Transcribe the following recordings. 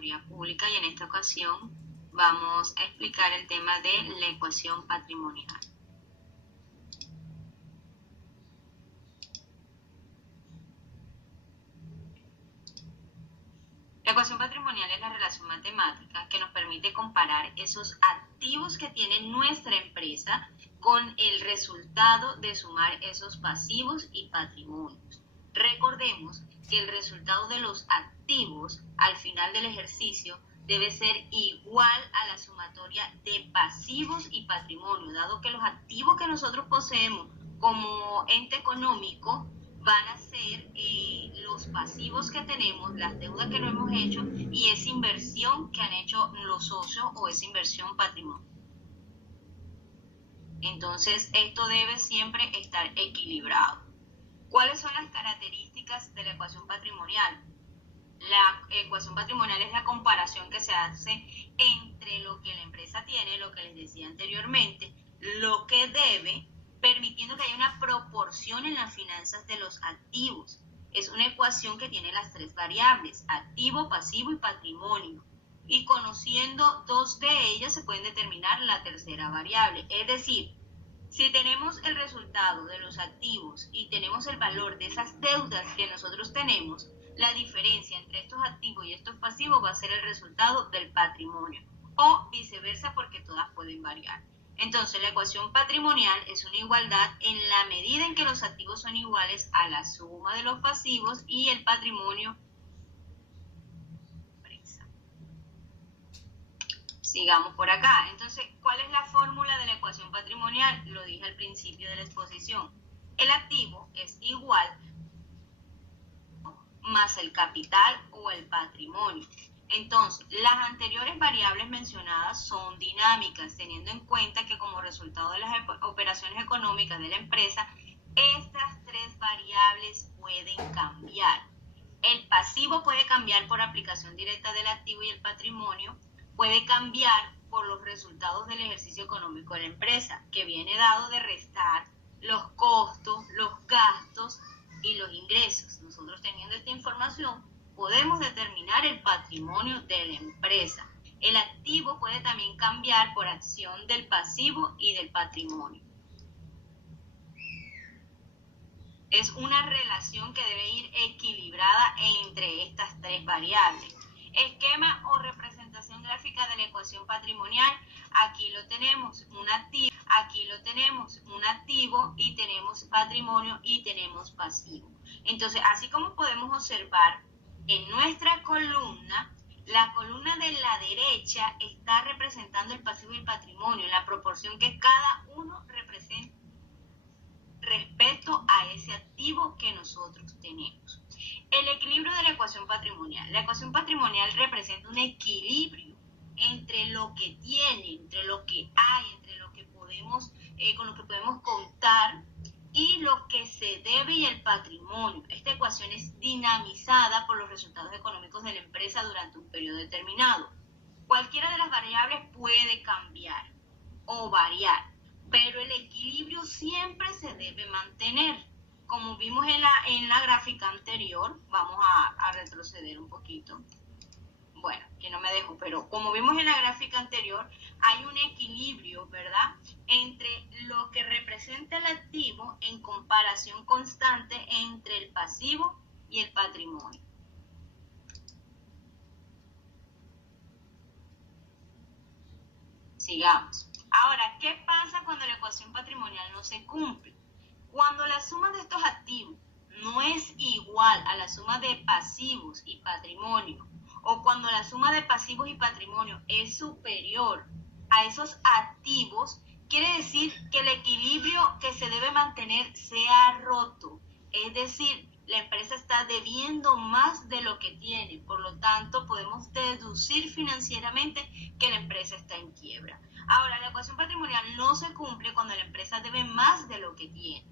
Contaduría Pública y en esta ocasión vamos a explicar el tema de la ecuación patrimonial. La ecuación patrimonial es la relación matemática que nos permite comparar esos activos que tiene nuestra empresa con el resultado de sumar esos pasivos y patrimonios. Recordemos que el resultado de los activos al final del ejercicio debe ser igual a la sumatoria de pasivos y patrimonio, dado que los activos que nosotros poseemos como ente económico van a ser los pasivos que tenemos, las deudas que no hemos hecho y esa inversión que han hecho los socios o esa inversión patrimonio. Entonces, esto debe siempre estar equilibrado. ¿Cuáles son las características de la ecuación patrimonial? La ecuación patrimonial es la comparación que se hace entre lo que la empresa tiene, lo que les decía anteriormente, lo que debe, permitiendo que haya una proporción en las finanzas de los activos. Es una ecuación que tiene las tres variables, activo, pasivo y patrimonio. Y conociendo dos de ellas se puede determinar la tercera variable. Es decir, si tenemos el resultado de los activos y tenemos el valor de esas deudas que nosotros tenemos, la diferencia entre estos activos y estos pasivos va a ser el resultado del patrimonio. O viceversa, porque todas pueden variar. Entonces, la ecuación patrimonial es una igualdad en la medida en que los activos son iguales a la suma de los pasivos y el patrimonio. Sigamos por acá. Entonces, ¿cuál es la fórmula de la ecuación patrimonial? Lo dije al principio de la exposición. El activo es igual más el capital o el patrimonio. Entonces, las anteriores variables mencionadas son dinámicas, teniendo en cuenta que como resultado de las operaciones económicas de la empresa, estas tres variables pueden cambiar. El pasivo puede cambiar por aplicación directa del activo y el patrimonio puede cambiar por los resultados del ejercicio económico de la empresa, que viene dado de restar los costos, los gastos y los ingresos. Nosotros teniendo esta información podemos determinar el patrimonio de la empresa. El activo puede también cambiar por acción del pasivo y del patrimonio. Es una relación que debe ir equilibrada entre estas tres variables. Esquema o representación gráfica de la ecuación patrimonial. Aquí lo tenemos, un activo y tenemos patrimonio y tenemos pasivo. Entonces, así como podemos observar en nuestra columna, la columna de la derecha está representando el pasivo y el patrimonio en la proporción que cada uno representa respecto a ese activo que nosotros tenemos. El equilibrio de la ecuación patrimonial. La ecuación patrimonial representa un equilibrio entre lo que tiene, entre lo que hay, entre lo que podemos, con lo que podemos contar y lo que se debe y el patrimonio. Esta ecuación es dinamizada por los resultados económicos de la empresa durante un periodo determinado. Cualquiera de las variables puede cambiar o variar, pero el equilibrio siempre se debe mantener. Como vimos en la gráfica anterior, vamos a retroceder un poquito. Bueno, que no me dejo, pero como vimos en la gráfica anterior, hay un equilibrio, ¿verdad?, entre lo que representa el activo en comparación constante entre el pasivo y el patrimonio. Sigamos. Ahora, ¿qué pasa cuando la ecuación patrimonial no se cumple? Cuando la suma de estos activos no es igual a la suma de pasivos y patrimonio, o cuando la suma de pasivos y patrimonio es superior a esos activos, quiere decir que el equilibrio que se debe mantener se ha roto. Es decir, la empresa está debiendo más de lo que tiene, por lo tanto podemos deducir financieramente que la empresa está en quiebra. Ahora, la ecuación patrimonial no se cumple cuando la empresa debe más de lo que tiene,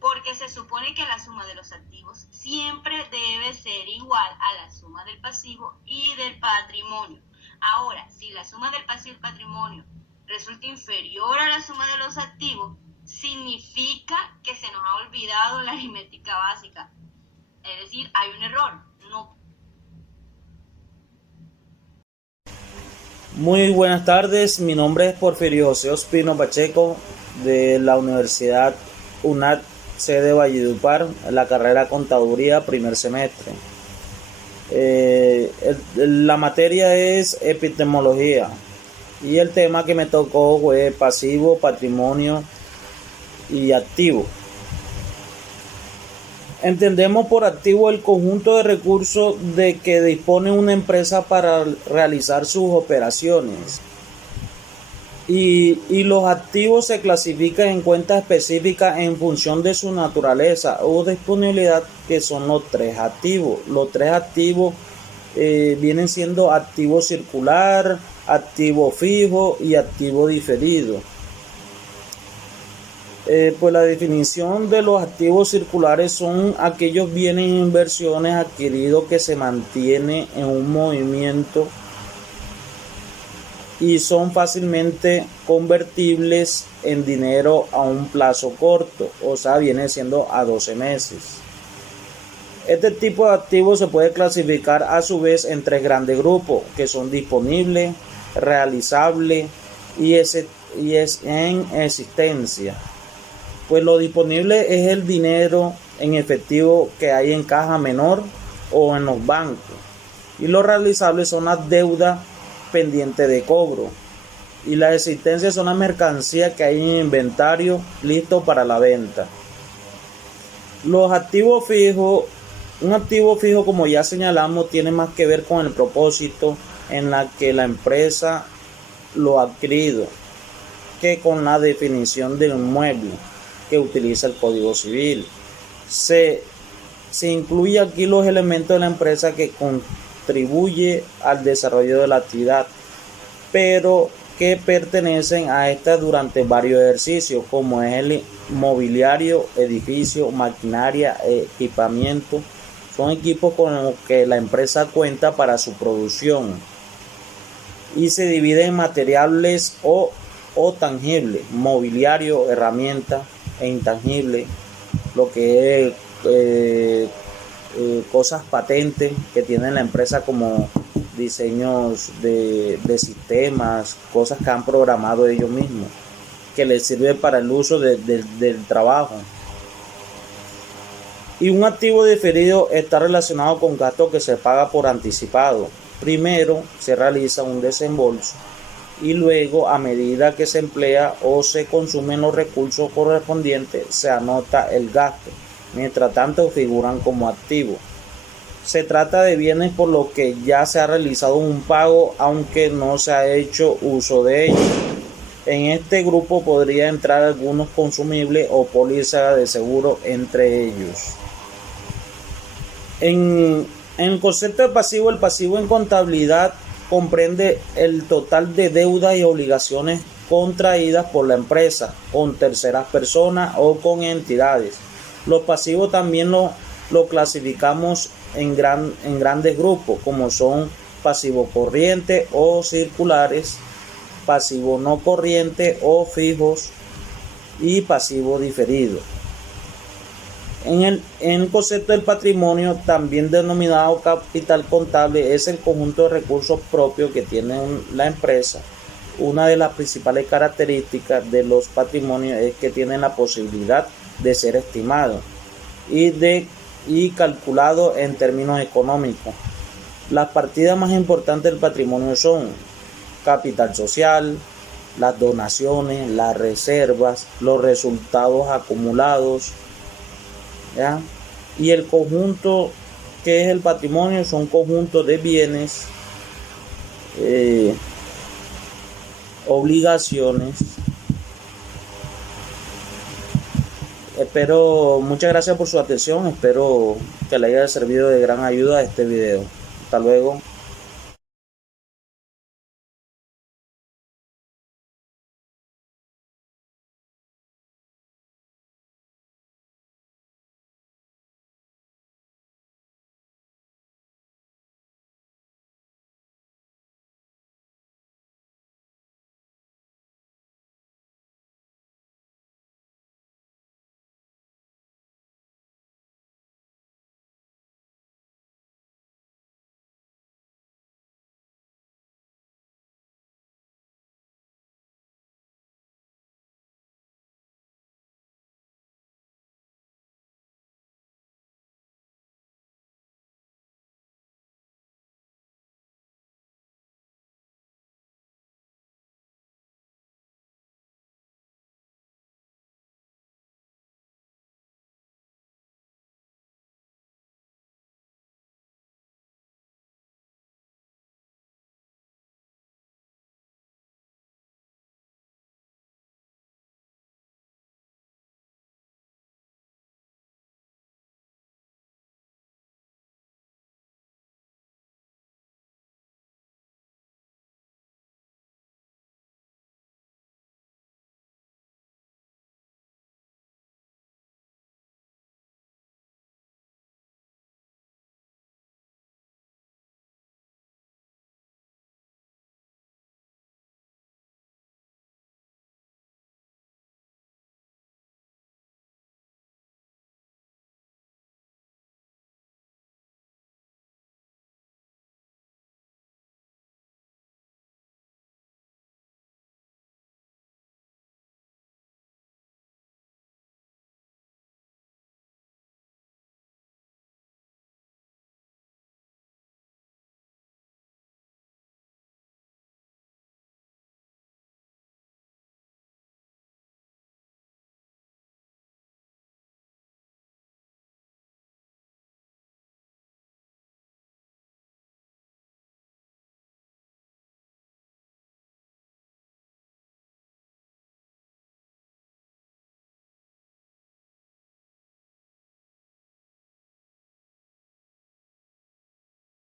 porque se supone que la suma de los activos siempre debe ser igual a la suma del pasivo y del patrimonio. Ahora, si la suma del pasivo y el patrimonio resulta inferior a la suma de los activos, significa que se nos ha olvidado la aritmética básica. Es decir, hay un error. No Muy buenas tardes, mi nombre es Porfirio José Ospino Pacheco de la Universidad UNAD, sede Valledupar, la carrera Contaduría, primer semestre. La materia es epistemología y el tema que me tocó fue pasivo, patrimonio y activo. Entendemos por activo el conjunto de recursos de que dispone una empresa para realizar sus operaciones. Y los activos se clasifican en cuentas específicas en función de su naturaleza o disponibilidad, que son los tres activos. Los tres activos vienen siendo activo circular, activo fijo y activo diferido. Pues la definición de los activos circulares son aquellos bienes e inversiones adquiridos que se mantienen en un movimiento y son fácilmente convertibles en dinero a un plazo corto, o sea, viene siendo a 12 meses. Este tipo de activos se puede clasificar a su vez en tres grandes grupos, que son disponibles, realizables y en existencia. Pues lo disponible es el dinero en efectivo que hay en caja menor o en los bancos. Y lo realizable son las deudas pendientes de cobro. Y la existencia son las mercancías que hay en inventario listo para la venta. Los activos fijos, un activo fijo, como ya señalamos, tiene más que ver con el propósito en la que la empresa lo ha adquirido que con la definición del inmueble que utiliza el Código Civil. Se incluye aquí los elementos de la empresa que contribuye al desarrollo de la actividad, pero que pertenecen a esta durante varios ejercicios, como es el mobiliario, edificio, maquinaria, equipamiento. Son equipos con los que la empresa cuenta para su producción y se divide en materiales o tangibles, mobiliario, herramientas, e intangible, lo que es cosas patentes que tiene la empresa, como diseños de sistemas, cosas que han programado ellos mismos, que les sirve para el uso del trabajo. Y un activo diferido está relacionado con gastos que se paga por anticipado. Primero se realiza un desembolso y luego, a medida que se emplea o se consumen los recursos correspondientes, se anota el gasto. Mientras tanto, figuran como activos. Se trata de bienes por los que ya se ha realizado un pago, aunque no se ha hecho uso de ellos. En este grupo podría entrar algunos consumibles o pólizas de seguro entre ellos. En el concepto de pasivo, el pasivo en contabilidad comprende el total de deudas y obligaciones contraídas por la empresa con terceras personas o con entidades. Los pasivos también lo clasificamos en grandes grupos, como son pasivos corrientes o circulares, pasivos no corrientes o fijos y pasivos diferidos. En el concepto del patrimonio, también denominado capital contable, es el conjunto de recursos propios que tiene la empresa. Una de las principales características de los patrimonios es que tienen la posibilidad de ser estimados y calculados en términos económicos. Las partidas más importantes del patrimonio son capital social, las donaciones, las reservas, los resultados acumulados, ¿ya? Y el conjunto que es el patrimonio son conjuntos de bienes, obligaciones. Muchas gracias por su atención, espero que le haya servido de gran ayuda este video. Hasta luego.